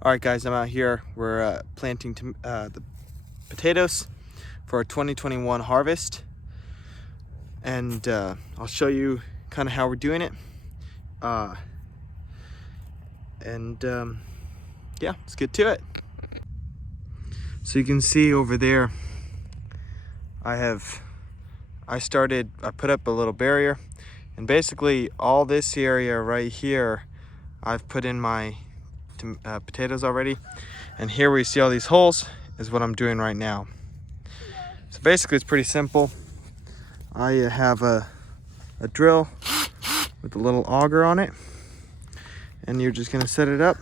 All right, guys, I'm out here. We're planting the potatoes for our 2021 harvest, and I'll show you kind of how we're doing it. Yeah, let's get to it. So you can see over there, I put up a little barrier, and basically all this area right here, I've put in my potatoes already. And here we see all these holes is what I'm doing right now. So basically it's pretty simple. I have a drill with a little auger on it, and you're just gonna set it up.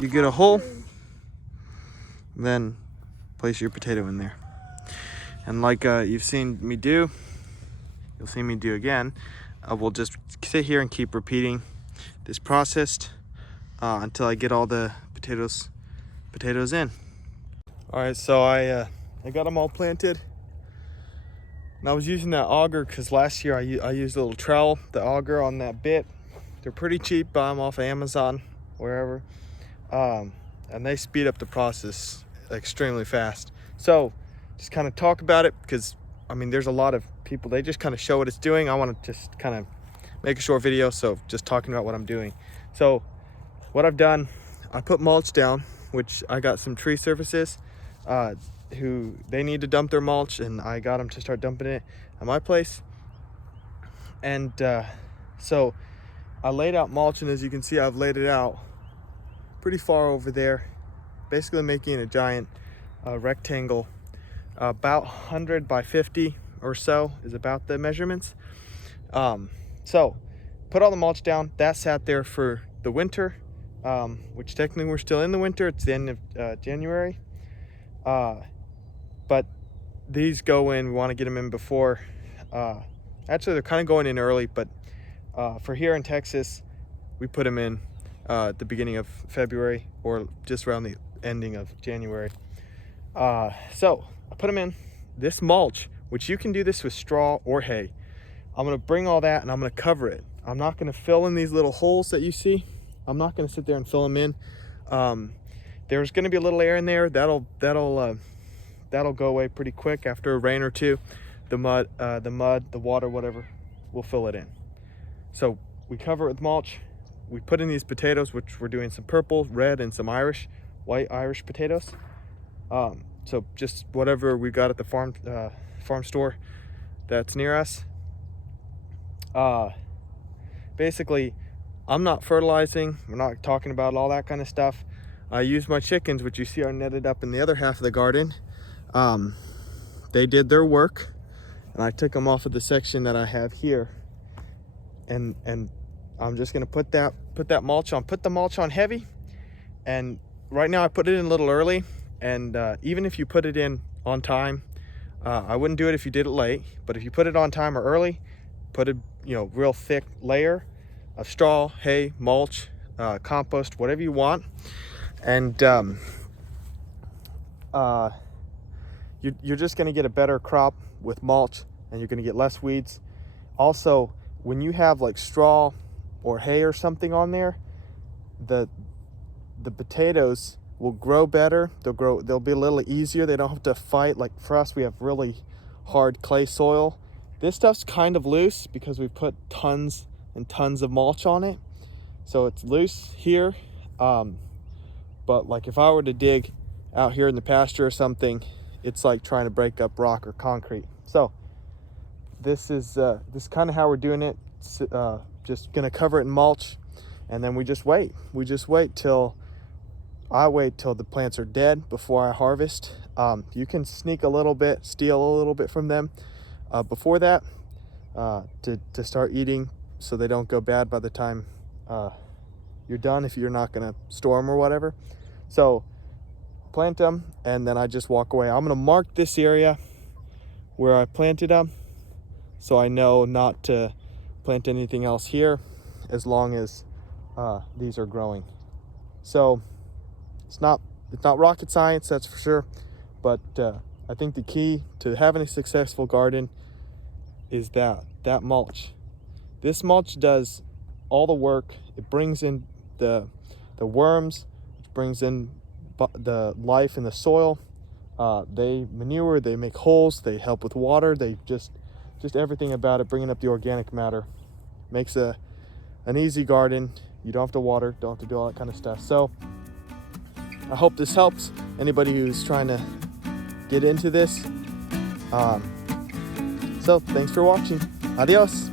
You get a hole, then place your potato in there. And like you've seen me do, you'll see me do again. We'll just sit here and keep repeating this process until I get all the potatoes in. All right, so I got them all planted. And I was using that auger because last year I used a little trowel, the auger on that bit. They're pretty cheap, buy them off of Amazon, wherever. And they speed up the process extremely fast. So just kind of talk about it because, I mean, there's a lot of people, they just kind of show what it's doing. I want to just kind of make a short video, so just talking about what I'm doing. So what I've done, I put mulch down, which I got some tree services who they need to dump their mulch, and I got them to start dumping it at my place. And so I laid out mulch, and as you can see, I've laid it out pretty far over there, basically making a giant rectangle. About 100 by 50 or so is about the measurements. So put all the mulch down. That sat there for the winter, which technically we're still in the winter. It's the end of January. But these go in, we want to get them in before, actually they're kind of going in early, but for here in Texas, we put them in at the beginning of February or just around the ending of January. So I put them in this mulch, which you can do this with straw or hay. I'm going to bring all that and I'm going to cover it. I'm not going to fill in these little holes that you see. I'm not going to sit there and fill them in. There's going to be a little air in there. That'll go away pretty quick after a rain or two. The mud, the water, whatever, we'll fill it in. So we cover it with mulch. We put in these potatoes, which we're doing some purple, red, and some white Irish potatoes. So just whatever we got at the farm store that's near us. Basically, I'm not fertilizing. We're not talking about all that kind of stuff. I use my chickens, which you see are netted up in the other half of the garden. They did their work, and I took them off of the section that I have here, and I'm just gonna put that mulch on. Put the mulch on heavy, and right now I put it in a little early. And even if you put it in on time, I wouldn't do it if you did it late. But if you put it on time or early, put a real thick layer of straw, hay, mulch, compost, whatever you want, and you're just going to get a better crop with mulch, and you're going to get less weeds. Also, when you have like straw or hay or something on there, the potatoes will grow better. They'll be a little easier. They don't have to fight. Like for us, we have really hard clay soil. This stuff's kind of loose because we've put tons and tons of mulch on it, so it's loose here. But like if I were to dig out here in the pasture or something, it's like trying to break up rock or concrete. So this is kind of how we're doing it. It's, just gonna cover it in mulch, and then we just wait. I wait till the plants are dead before I harvest. You can sneak a little bit, steal a little bit from them before that to start eating, so they don't go bad by the time you're done, if you're not gonna store them or whatever. So plant them, and then I just walk away. I'm gonna mark this area where I planted them, so I know not to plant anything else here as long as these are growing. So it's not rocket science, that's for sure, but I think the key to having a successful garden is that mulch. This mulch does all the work. It brings in the worms, it brings in the life in the soil. They manure, they make holes, they help with water, they just everything about it, bringing up the organic matter. Makes an easy garden. You don't have to water, don't have to do all that kind of stuff. So I hope this helps anybody who's trying to get into this. So thanks for watching. Adios.